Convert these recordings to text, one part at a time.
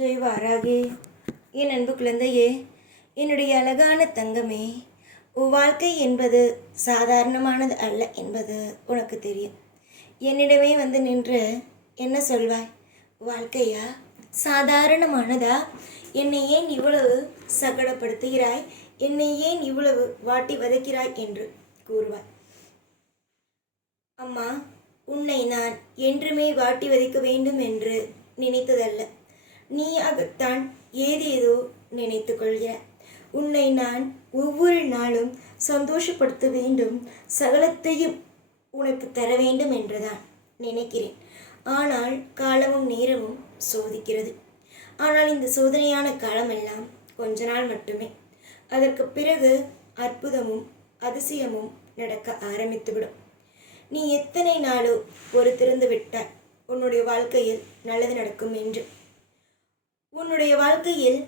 ஜெய் வாராகே. என் அன்பு குழந்தையே என்னுடைய அழகான தங்கமே உன் வாழ்க்கை என்பது சாதாரணமானது அல்ல என்பது உனக்கு தெரியும். என்னிடமே வந்து நின்று என்ன சொல்வாய்? வாழ்க்கையா? சாதாரணமானதா? என்னை ஏன் இவ்வளவு சகடப்படுத்துகிறாய் என்னை ஏன் இவ்வளவு வாட்டி வதைக்கிறாய் என்று கூறுவாய். அம்மா உன்னை நான் என்றுமே வாட்டி வதைக்க வேண்டும் என்று நினைத்ததல்ல. நீயாகத்தான் ஏதேதோ நினைத்து கொள்கிற உன்னை நான் ஒவ்வொரு நாளும் சந்தோஷப்படுத்த வேண்டும். சகலத்தையும் உனக்கு தர வேண்டும் என்றுதான் நினைக்கிறேன். ஆனால் காலமும் நேரமும் சோதிக்கிறது. ஆனால் இந்த சோதனையான காலமெல்லாம் கொஞ்ச நாள் மட்டுமே. அதற்கு பிறகு அற்புதமும் அதிசயமும் நடக்க ஆரம்பித்துவிடும். நீ எத்தனை நாளோ பொறுத்திருந்து விட்ட உன்னுடைய வாழ்க்கையில் நல்லது நடக்கும் என்று. உன்னுடைய வாழ்க்கையில்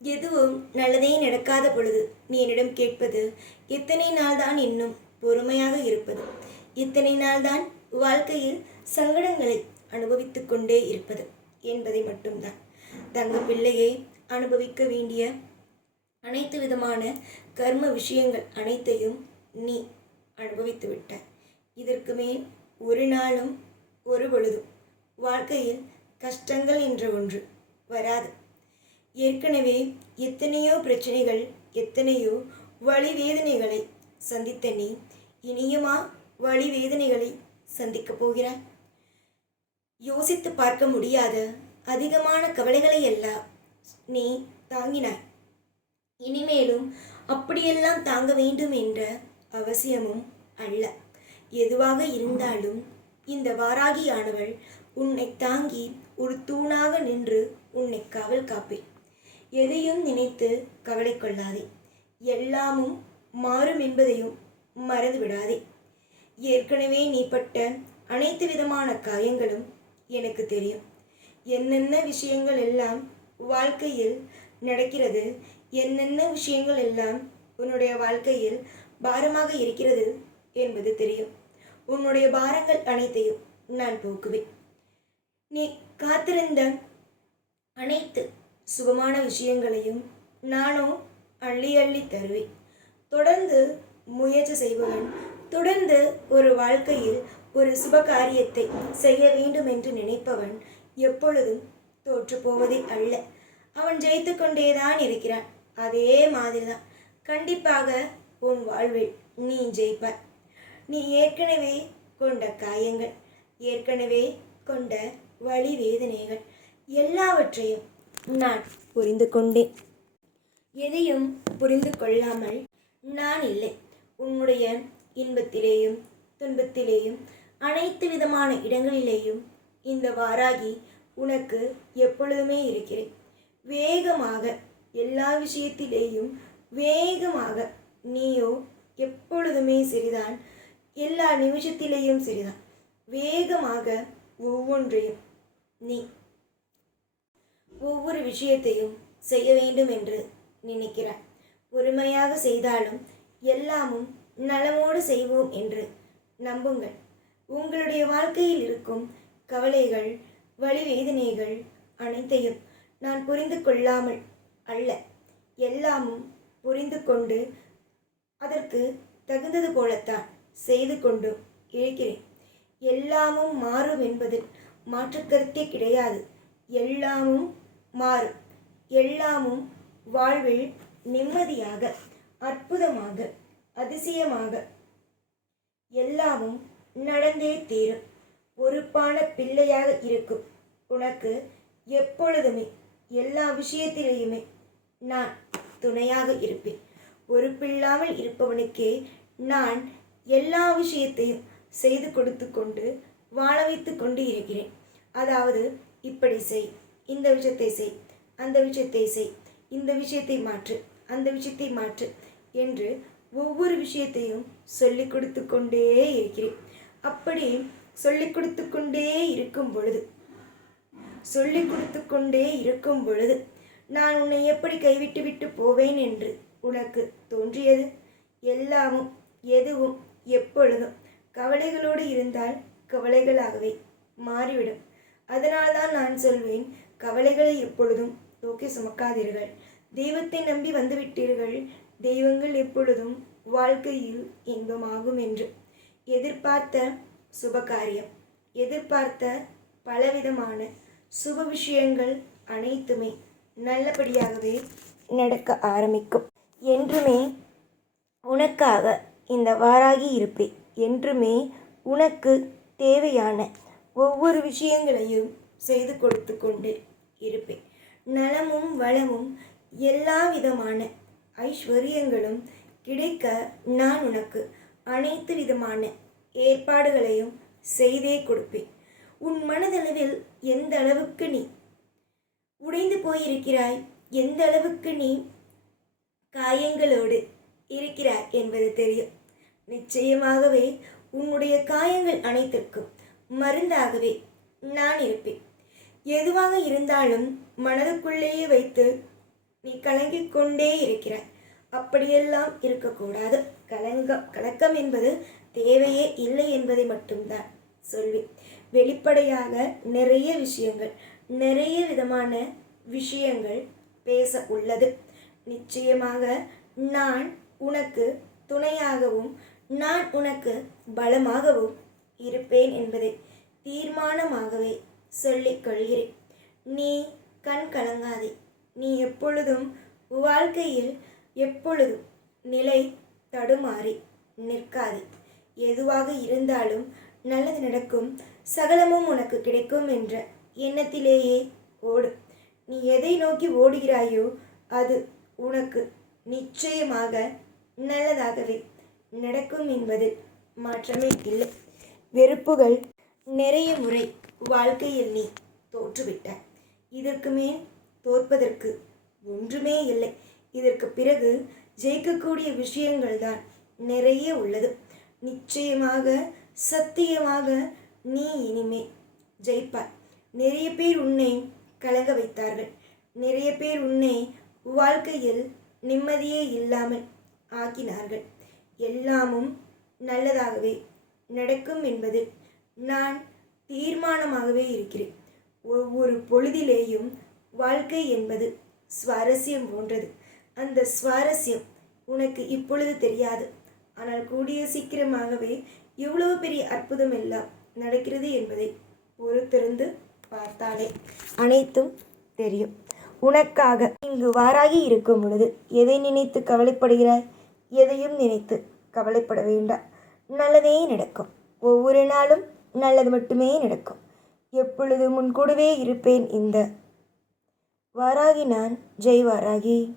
எதுவும் நல்லதே நடக்காத பொழுது நீ என்னிடம் கேட்பது எத்தனை நாள்தான் இன்னும் பொறுமையாக இருப்பது. எத்தனை நாள்தான் வாழ்க்கையில் சங்கடங்களை அனுபவித்து கொண்டே இருப்பது என்பதை மட்டும்தான். தங்க பிள்ளையை அனுபவிக்க வேண்டிய அனைத்து விதமான கர்ம விஷயங்கள் அனைத்தையும் நீ அனுபவித்து விட்டாய் இதற்கு மேல் ஒரு நாளும் ஒரு பொழுதும் வாழ்க்கையில் கஷ்டங்கள் என்ற ஒன்று வராது. ஏற்கனவே எத்தனையோ பிரச்சனைகள் எத்தனையோ வழி வேதனைகளை சந்தித்த நீ இனியுமா வழி வேதனைகளை சந்திக்கப் போகிறாய்? யோசித்து பார்க்க முடியாத அதிகமான கவலைகளை எல்லாம் நீ தாங்கினாய். இனிமேலும் அப்படியெல்லாம் தாங்க வேண்டும் என்ற அவசியமும் அல்ல. எதுவாக இருந்தாலும் இந்த வாராகியானவள் உன்னை தாங்கி ஒரு தூணாக நின்று உன்னை காவல் காப்பேன் எதையும் நினைத்து கவலை கொள்ளாதே. எல்லாமும் மாறும் என்பதையும் மறந்து விடாதே. ஏற்கனவே நீ பட்ட அனைத்து விதமான காயங்களும் எனக்கு தெரியும். என்னென்ன விஷயங்கள் எல்லாம் வாழ்க்கையில் நடக்கிறது என்னென்ன விஷயங்கள் எல்லாம் உன்னுடைய வாழ்க்கையில் பாரமாக இருக்கிறது என்பது தெரியும். உன்னுடைய பாரங்கள் அனைத்தையும் நான் போக்குவேன். நீ காத்திருந்த அனைத்து சுகமான விஷயங்களையும் நானும் அள்ளி அள்ளி தருவேன். தொடர்ந்து முயற்சி செய்பவன் தொடர்ந்து ஒரு வாழ்க்கையில் ஒரு சுப காரியத்தை செய்ய வேண்டும் என்று நினைப்பவன் எப்பொழுதும் தோற்று போவதே அல்ல. அவன் ஜெயித்து கொண்டேதான் இருக்கிறான். அதே மாதிரிதான். கண்டிப்பாக உன் வாழ்வில் நீ ஜெயிப்பாய். நீ ஏற்கனவே கொண்ட காயங்கள் ஏற்கனவே கொண்ட வழி வேதனைகள் எல்லாவற்றையும் நான் புரிந்து கொண்டேன். எதையும் புரிந்து கொள்ளாமல் நான் இல்லை. உன்னுடைய இன்பத்திலேயும் துன்பத்திலேயும் அனைத்து விதமான இடங்களிலேயும் இந்த வாராகி உனக்கு எப்பொழுதுமே இருக்கிறேன். வேகமாக எல்லா விஷயத்திலேயும் வேகமாக நீயோ எப்பொழுதுமே சரிதான் எல்லா நிமிஷத்திலேயும் சரிதான் வேகமாக ஒவ்வொன்றையும் நீ ஒவ்வொரு விஷயத்தையும் செய்ய வேண்டும் என்று நினைக்கிறாய். பொறுமையாக செய்தாலும் எல்லாமும் நலமோடு செய்வோம் என்று நம்புங்கள். உங்களுடைய வாழ்க்கையில் இருக்கும் கவலைகள் வழி வேதனைகள் அனைத்தையும் நான் புரிந்து கொள்ளாமல் அல்ல. எல்லாமும் புரிந்து கொண்டு அதற்கு தகுந்தது போலத்தான் செய்து கொண்டு இருக்கிறேன். எல்லாமும் மாறும் என்பதில் மாற்றுக்கருத்தே கிடையாது. எல்லாமும் மாறும். எல்லாமும் வாழ்வில் நிம்மதியாக அற்புதமாக அதிசயமாக எல்லாமும் நடந்தே தீரும். பொறுப்பான பிள்ளையாக இருக்கும். உனக்கு எப்பொழுதுமே எல்லா விஷயத்திலேயுமே நான் துணையாக இருப்பேன். பொறுப்பில்லாமல் இருப்பவனுக்கே நான் எல்லா விஷயத்தையும் செய்து கொடுத்து கொண்டு வாழ வைத்து கொண்டு இருக்கிறேன். அதாவது இப்படி செய் இந்த விஷயத்தை செய் அந்த விஷயத்தை செய் இந்த விஷயத்தை மாற்று அந்த விஷயத்தை மாற்று என்று ஒவ்வொரு விஷயத்தையும் சொல்லிக் கொடுத்து கொண்டே இருக்கிறேன். அப்படி சொல்லிக் கொடுத்து கொண்டே இருக்கும் பொழுது சொல்லிக் கொடுத்து கொண்டே இருக்கும் பொழுது நான் உன்னை எப்படி கைவிட்டு விட்டு போவேன் என்று உனக்கு தோன்றியது? எல்லாமும் எதுவும் எப்பொழுதும் கவலைகளோடு இருந்தால் கவலைகளாகவே மாறிவிடும். அதனால்தான் நான் சொல்வேன் கவலைகளை எப்பொழுதும் தூக்கி சுமக்காதீர்கள். தெய்வத்தை நம்பி வந்துவிட்டீர்கள் தெய்வங்கள் எப்பொழுதும் வாழ்க்கையில் இன்பமாகும் என்று. எதிர்பார்த்த சுபகாரியம் எதிர்பார்த்த பலவிதமான சுப விஷயங்கள் அனைத்துமே நல்லபடியாகவே நடக்க ஆரம்பிக்கும். என்றுமே உனக்காக இந்த வாராகி இருப்பேன். என்றுமே உனக்கு தேவையான ஒவ்வொரு விஷயங்களையும் செய்து கொடுத்து கொண்டு இருப்பேன். நலமும் வளமும் எல்லா விதமான ஐஸ்வர்யங்களும் கிடைக்க நான் உனக்கு அனைத்து விதமான ஏற்பாடுகளையும் செய்தே கொடுப்பேன். உன் மனதளவில் எந்த அளவுக்கு நீ உடைந்து போயிருக்கிறாய் எந்த அளவுக்கு நீ காயங்களோடு இருக்கிறாய் என்பது தெரியும். நிச்சயமாகவே உன்னுடைய காயங்கள் அனைத்திற்கும் மருந்தாகவே நான் இருப்பேன். எதுவாக இருந்தாலும் மனதுக்குள்ளேயே வைத்து நீ கலங்கிக் கொண்டே இருக்கிறாய். அப்படியெல்லாம் இருக்கக்கூடாது. கலங்கம் கலக்கம் என்பது தேவையே இல்லை என்பதை மட்டும்தான் சொல்வேன். வெளிப்படையாக நிறைய விஷயங்கள் நிறைய விதமான விஷயங்கள் பேச உள்ளது. நிச்சயமாக நான் உனக்கு துணையாகவும் நான் உனக்கு பலமாகவும் இருப்பேன் என்பதை தீர்மானமாகவே சொல்லிக் கொள்கிறேன். நீ கண் கலங்காதே. நீ எப்பொழுதும் வாழ்க்கையில் எப்பொழுதும் நிலை தடுமாறி நிற்காதே. எதுவாக இருந்தாலும் நல்லது நடக்கும். சகலமும் உனக்கு கிடைக்கும் என்ற எண்ணத்திலேயே ஓடு. நீ எதை நோக்கி ஓடுகிறாயோ அது உனக்கு நிச்சயமாக நல்லதாகவே நடக்கும் என்பதில் மாற்றமே இல்லை. வெறுப்புகள் நிறைய முறை வாழ்க்கையில் நீ தோற்றுவிட்ட. இதற்கு மேல் தோற்பதற்கு ஒன்றுமே இல்லை. இதற்கு பிறகு ஜெயிக்கக்கூடிய விஷயங்கள் தான் நிறைய உள்ளது. நிச்சயமாக சத்தியமாக நீ இனிமே ஜெயிப்பாய். நிறைய பேர் உன்னை கலங்க வைத்தார்கள். நிறைய பேர் உன்னை வாழ்க்கையில் நிம்மதியே இல்லாமல் ஆக்கினார்கள். எல்லாமும் நல்லதாகவே நடக்கும் என்பது நான் தீர்மானமாகவே இருக்கிறேன். ஒவ்வொரு பொழுதிலேயும் வாழ்க்கை என்பது சுவாரஸ்யம் போன்றது. அந்த சுவாரஸ்யம் உனக்கு இப்பொழுது தெரியாது. ஆனால் கூடிய சீக்கிரமாகவே இவ்வளவு பெரிய அற்புதம் எல்லாம் நடக்கிறது என்பதை பொறுத்திருந்து பார்த்தாலே அனைத்தும் தெரியும். உனக்காக இங்கு வாராகி இருக்கும் பொழுது எதை நினைத்து கவலைப்படுகிறாய்? எதையும் நினைத்து கவலைப்பட வேண்டாம். நல்லதே நடக்கும். ஒவ்வொரு நாளும் நல்லது மட்டுமே நடக்கும். எப்பொழுது முன்கூடவே கூடவே இருப்பேன் இந்த. வாராகி நான் ஜெய் வாராகி.